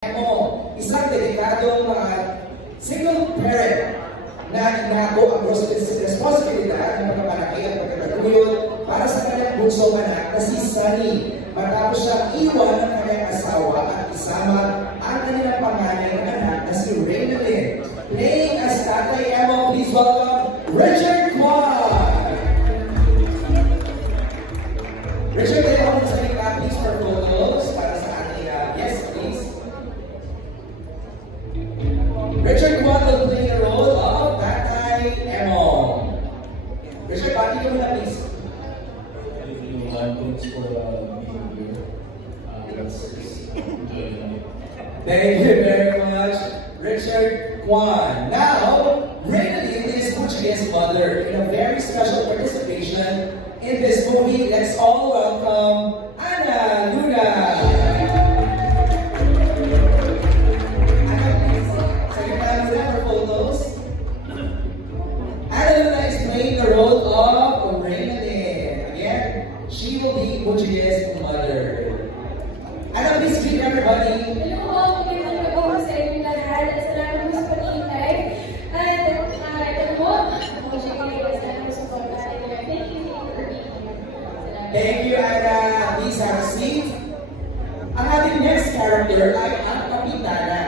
Mo, isang dedikadong single parent na inako ang responsibilidad ng pagpapalaki at pagkakatuyot para sa kanyang bunsong anak na si Sunny matapos siyang iwan ng kanyang asawa at isama ang kanilang panganay na anak na si Reynalyn. Playing as Tatay Emo, please welcome Richard Kwan! Richard, may ako sa inyo please for photos para sa ating yes, please. Richard Kwan will play the role of Tatay Emo. Richard, bati ka muna please. Thanks for being here. Let's enjoy the night. Thank you very much, Richard Kwan. Now, Reynalyn is Butchie's mother in a very special participation in this movie. Let's all welcome Ana Luna. The role of Reynalyn. Again, she will be Butchie's mother. Ana, please greet everybody. Hello, magandang gabi sa inyong lahat. Salamat po sa pag-iintay. At ito po, ako siya kayo. Salamat po sa pag-iintay. Thank you for being here. Thank you, Ana. Please have a seat. Ang ating next character ay ang Kapitana.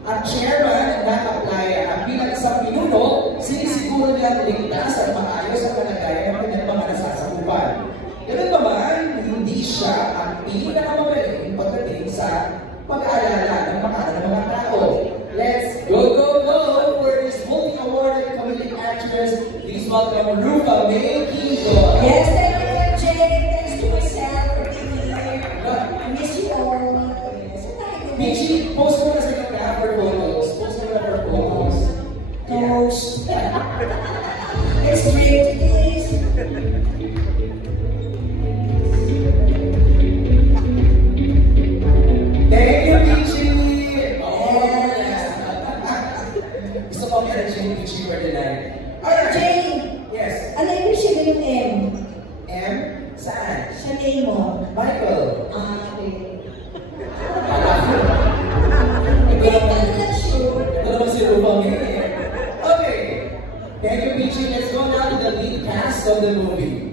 Ang chairman ng Aplaya. Bilang isang pinuno, sinisiguro nilang ligtas at maayos ang kalagayan ng kanyang mga nasasakupan. Ganun naman, hindi siya ang pinakamagaling pagdating sa pag-aalala ng mga tao. Let's go for this multi-awarded comedic actress. Please welcome Rufa May Quinto. Yes, thank you, Jay. Thanks to myself for being here. I miss you all. Pichi, post mo na sa kanya for photos. Post mo na for photos. Toast. It's great, please. Thank you, Pichi! Oh, yes. Gusto ko meron siya yung Pichi for the night. Alright. Jay, Yes. ano yung siya yung M? M? Saan? Sa name mo? Michael. Okay. Ito I'm naman. not sure. Ito naman si Rupa May. Okay. Thank you, Pichi. Let's go now to the lead cast of the movie.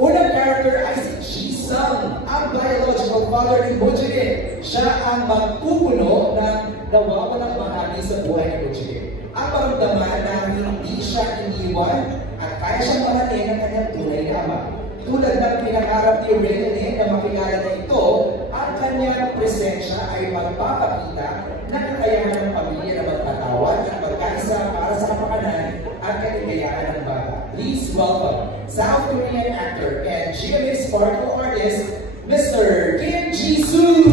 Unang character ay si Jisung, ang biological father ni Butchie. Siya ang magpupuno ng nawawalang bahagi sa buhay ni Butchie. Ang maramdaman na hindi siya iniwan at kaya siyang mahalin ng kanyang tunay na ama. Tulad ng pinakarap ni Reynalyn na makilala na ito, ang kanyang presensya ay magpapakita ng kakayahan ng pamilya na magpatawad at magkaisa para sa kapakanan at kaligayahan ng bata. Please welcome South Korean actor and GMA Sparkle artist, Mr. Kim Ji-soo!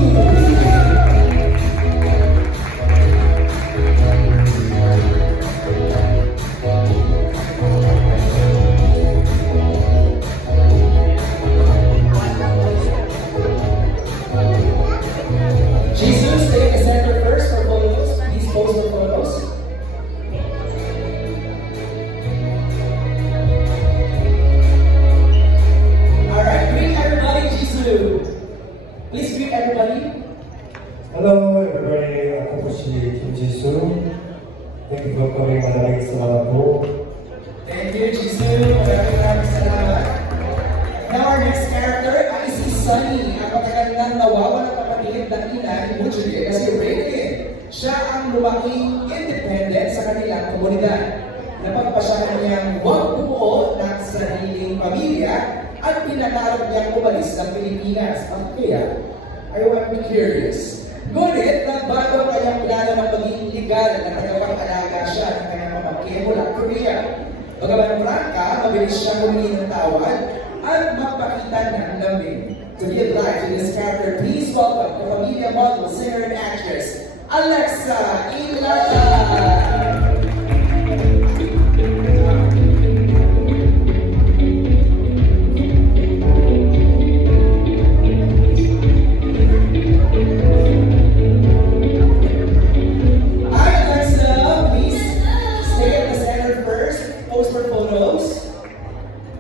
Please greet everybody. Hello everybody, ako po si Kim Ji-soo. Thank you for coming, maraming salamat po. Thank you, Jisoo. Maraming salamat. Now our next character ay si Sunny, ang magagandang nawawalang kapatid ng ina ni Butchie na si Reynalyn. Siya ang lumaking independent sa kanilang komunidad. Napagpasyahan niyang huwag bumuo ng sariling pamilya at pinakarap niyang umalis ng Pilipinas. Ang kaya, I want to be curious. Ngunit, nagbago ang kanyang plano ng maging legal na tagapag-alaga siya ng kanyang pamangkin mula Korea. Bagaman prangka, mabilis siyang humingi ng tawad at magpakita ng lambing. To give life to this character, please welcome the Pamilya model, singer, and actress, Alexa Ilata!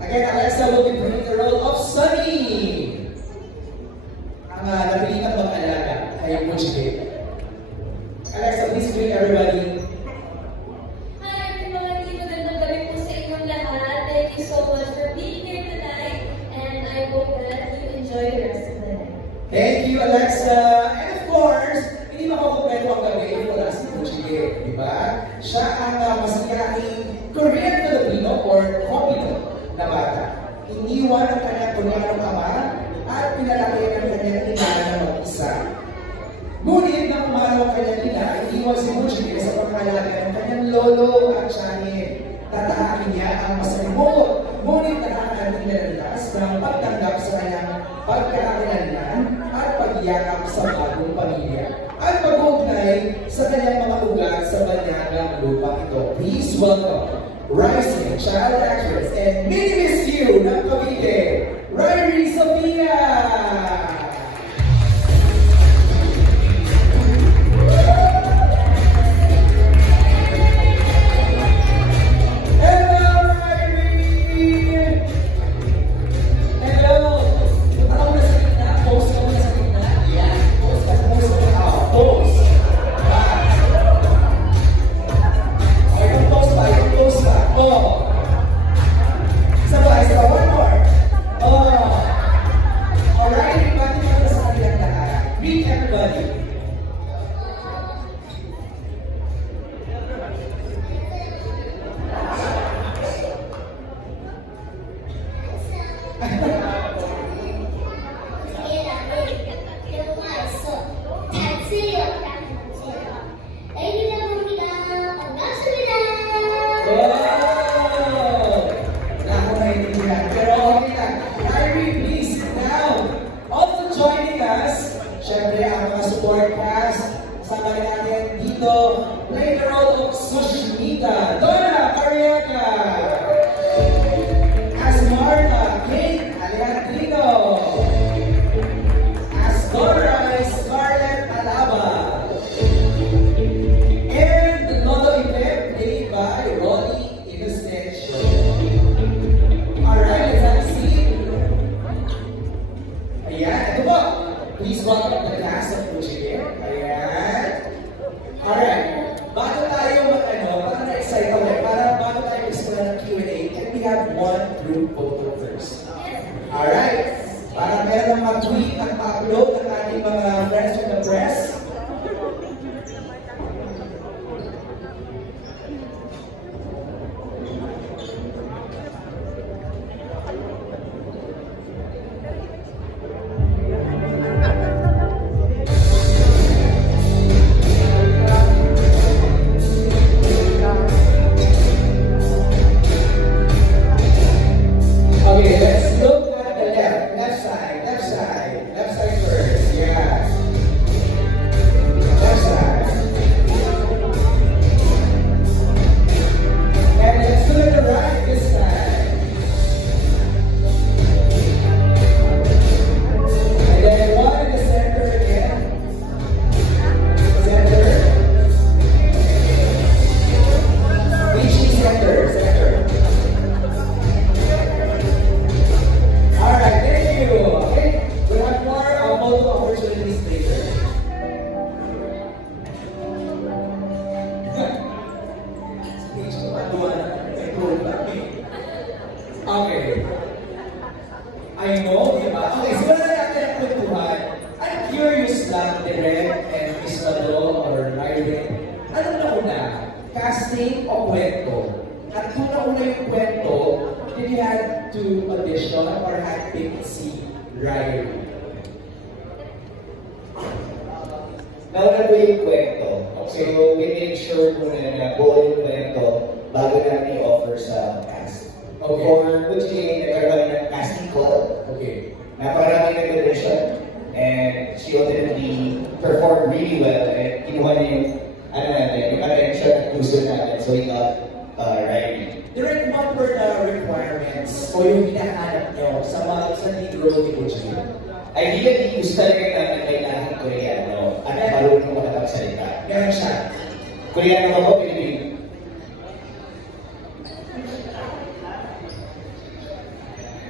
Again, Alexa will be playing the role of Sunny. Ang napilitan mag-alaga kay Butchie. Alexa, please greet everybody. Hi everybody, magandang gabi po sa inyong lahat. Thank you so much for being here tonight, and I hope that you enjoy the rest of the night. Thank you, Alexa. And of course, hindi makakompleto ang gabi kung wala si Muchie, di ba? Siya ang masiyahing Korean Filipino or Kopito na bata. Iniwan ang kanyang Koreanong ama at pinalaki ang kanyang ina na mag-isa. Ngunit nang umaraw ang kanyang ina, iniwan si Muchie sa pagkalaga ng kanyang lolo at tiyahin. Tatahakin niya ang masalimot, ngunit nakakalilas ng pagtanggap sa kanyang pagkakakilanlan at pagyakap sa bagong pamilya at pag-uugnay sa kanyang mga ugat sa banyagang lupa ito. Please welcome rising child actress and mini Miss You ng Cavite, Ryrie Sophia!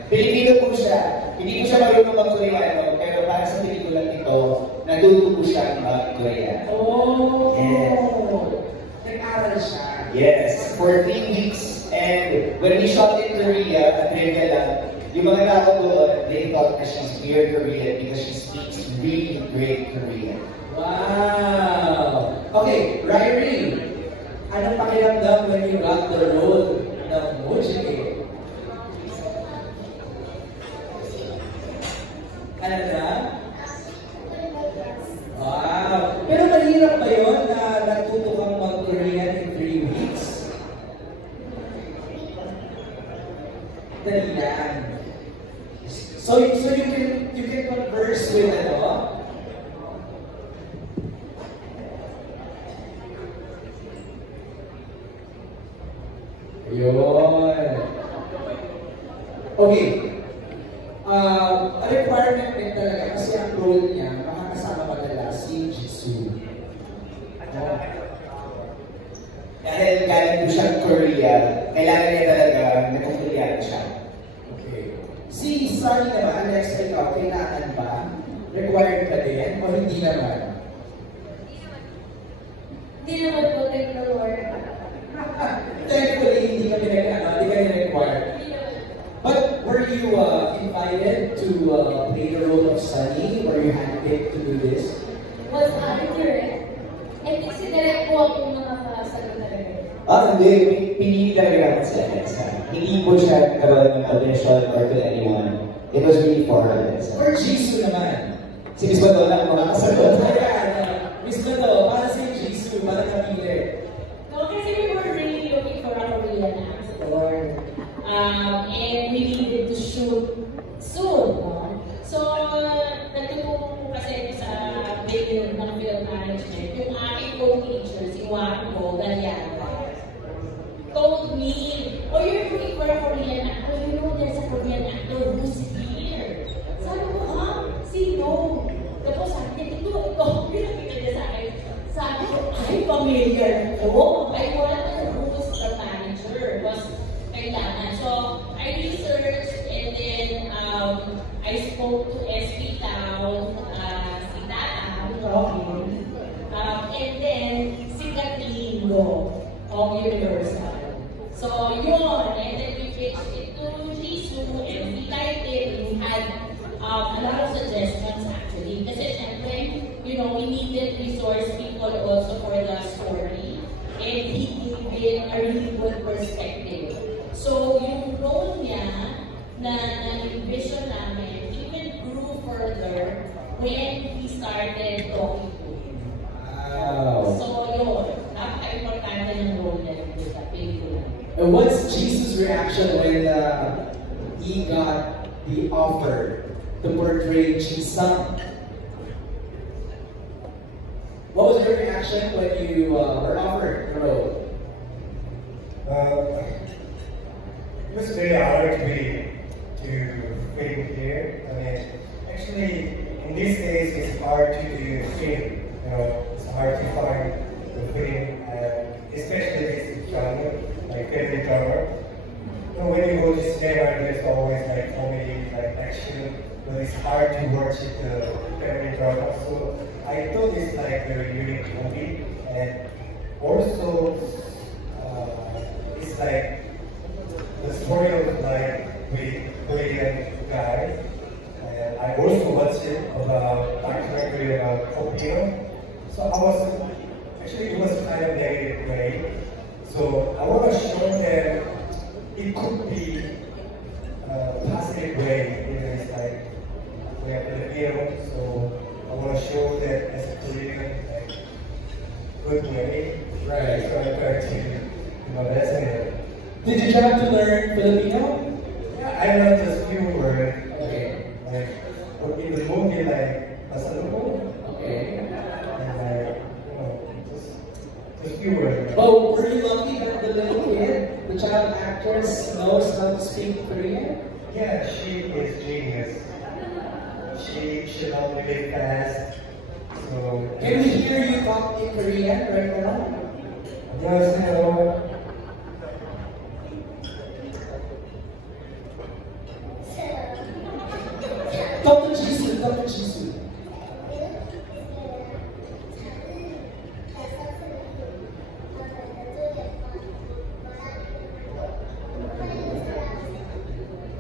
Pilipino po siya. Hindi ko siya marunong mag-Koreano, pero para sa pelikulang ito, natuto po siya mag-Koreano. Oh! Yes. nag-aaral siya. Yes, for 3 weeks. And when we shot in Korea, at trivia lang, yung mga tao doon, they thought that she's pure Korean because she speaks really great Korean. Wow! Okay, Ryrie, anong pakiramdam when you got the role ng Mujige? Ano na? Wow! Pero mahirap ba yun na natuto kang mag-Korean in 3 weeks? Dali lang. So you can converse with ano? Ayun. Okay. A requirement din talaga kasi ang role niya, makakasama madalas si Jisoo. Dahil galing po siya Korea, kailangan niya talaga na Korean siya. Okay. Si Sunny naman, Alex, ikaw, kailangan ba? Required ka din o hindi naman? Hindi naman po, thank the Lord. Thankfully, hindi ka required. But were you invited to play the role of Sunny? Were you handpicked to do this? Was accurate. And kasi direct po ako mga sagot talaga. Hindi. Pinili talaga namin si Alexa. Hindi po siya karoon ng audition or to anyone. It was really for Alexa. For Jisoo naman. Si Miss Bato lang mga kasagot. Miss Bato, para si Jisoo, para kapili. No, kasi we were really looking for a Korean actor. And we needed to shoot soon. No? So, nagtutulong po kasi sa video ng film management. Yung aking co-teacher, si Wako Galiana, told me, oh, you're looking for a Korean actor. You know there's a Korean actor who's here. Sabi ko, ha? Sino? Tapos sabi niya, ito. Pinakita niya sa akin. Sabi ko, ay, familiar ko. Ay, wala na who's the manager. Was kailangan. So, I researched and then I spoke to SB Town, si Tata, Robin, and then si Katingo of Universal. So, yun. And then we pitched it to Jisoo and we liked it. We had a lot of suggestions actually. Kasi syempre, you know, we needed resource people also for the story. And he gave it a really good perspective. So, yung role niya na na-envision namin even grew further when he started talking to him. Wow. So, yun. Napaka-importante ng role niya sa pelikula. And what's Jesus' reaction when he got the offer to portray Jisung? What was your reaction when you were offered the role? It was very honored to film here. I mean, actually, in these days, it's hard to do film. You know, it's hard to find the film, and especially this genre, like family drama. You know, when you go to cinema, there's always like comedy, like action, but it's hard to watch it family drama. So I thought it's like a unique movie, and also it's like the story of like with Korean guy. And I also watched it about documentary about opium. So I was actually it was kind of negative way. So I want to show that it could be a positive way. You know, it's like we are Filipino, so I want to show that as a Korean, like good way. Right. So I try to, that's it. Did you try to learn Filipino? Yeah, I learned just few words. Okay. Like in the movie, like pasalubong. Okay. And like, just few words. Oh, were you lucky that the little kid, the child actress, knows how to speak Korean? Yeah, she is genius. She knows really fast. So Can we hear you talk in Korean right now? 안녕하세요. Talk to Jisoo, talk to Jisoo.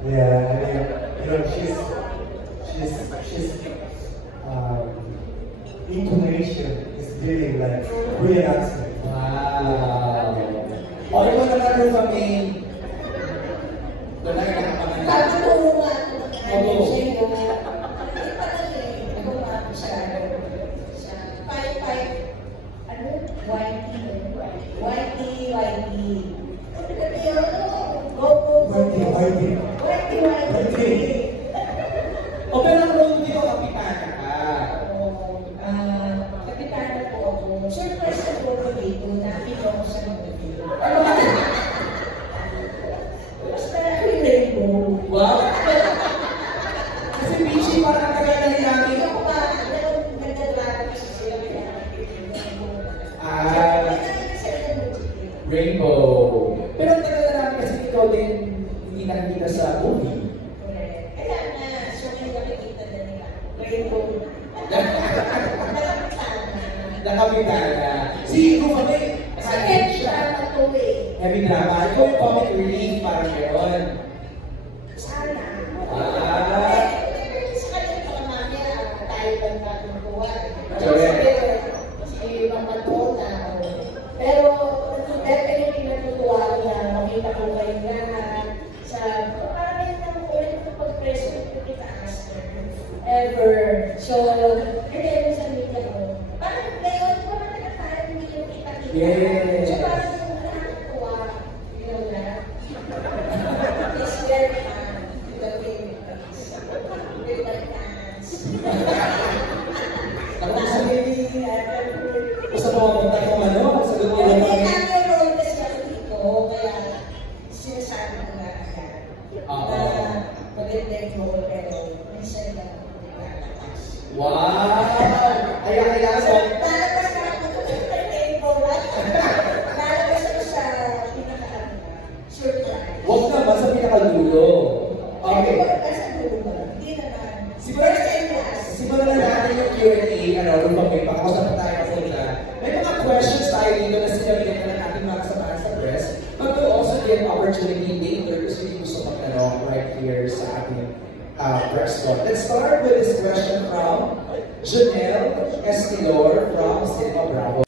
Yeah, I mean, you know, she's intonation is really like Korean accent. Wow. O, ikaw naman rin kami. Doon na nakapangalan. Sabi ko nga, ano Oo. siya yung ako siya, ano? YT. Go. YT. O, pero ang role dito, kapitana ka. Kapitana po ako. Surprise na po ko dito, nakita ko siya ng video. Basta rainbow. Wow. Kasi Pichi, parang ang tagal na rin namin. Ako pa, nagdadala ko sa sila. Rainbow. Pero ang tagal na namin kasi ikaw din hindi nakikita sa movie. Kaya nga, so may nakikita na nila. Rainbow. Nakapitana. Si Iko kami, Sa heavy drama to eh. heavy drama. Ikaw yung comic relief, parang gano'n. Sana. Ah. Sa kanya pa namin, tayo bang bagong buwan. Correct. Si Mama Tona. Pero, definitely natutuwa ko na makita ko kayo na sa parang yun ang ulit ko pag-preso ko kita ever. So, hindi sa media ko. Parang ngayon, parang nakatayo hindi yung kita-kita. Yes. So, parang yung nakakatuwa. You know that? It's very fun. The Philippines. With the fans. Gusto mo mapunta kung ano? Sagot niya Hindi naman. namin role kasi ako dito, kaya sinasabi ko na agad. Oo. Maganda yung role, pero minsan lang ako nagkakatas. Wow! Kaya So, so, lalabas na ako sa rainbow light. Lalabas ako sa surprise. huwag naman sa pinakadulo. Hindi ko Okay. nasa dulo mo. Hindi naman. Siguro- First and last. Simulan na natin yung Q&A, ano, Rupamay, pakakausap na tayo punta. May mga questions tayo dito na sinabihan na ng ating mga kasamahan sa press. But we'll also get an opportunity later kasi gusto magtanong right here sa ating press con. Let's start with this question from Janelle Estilor from Cinema Bravo.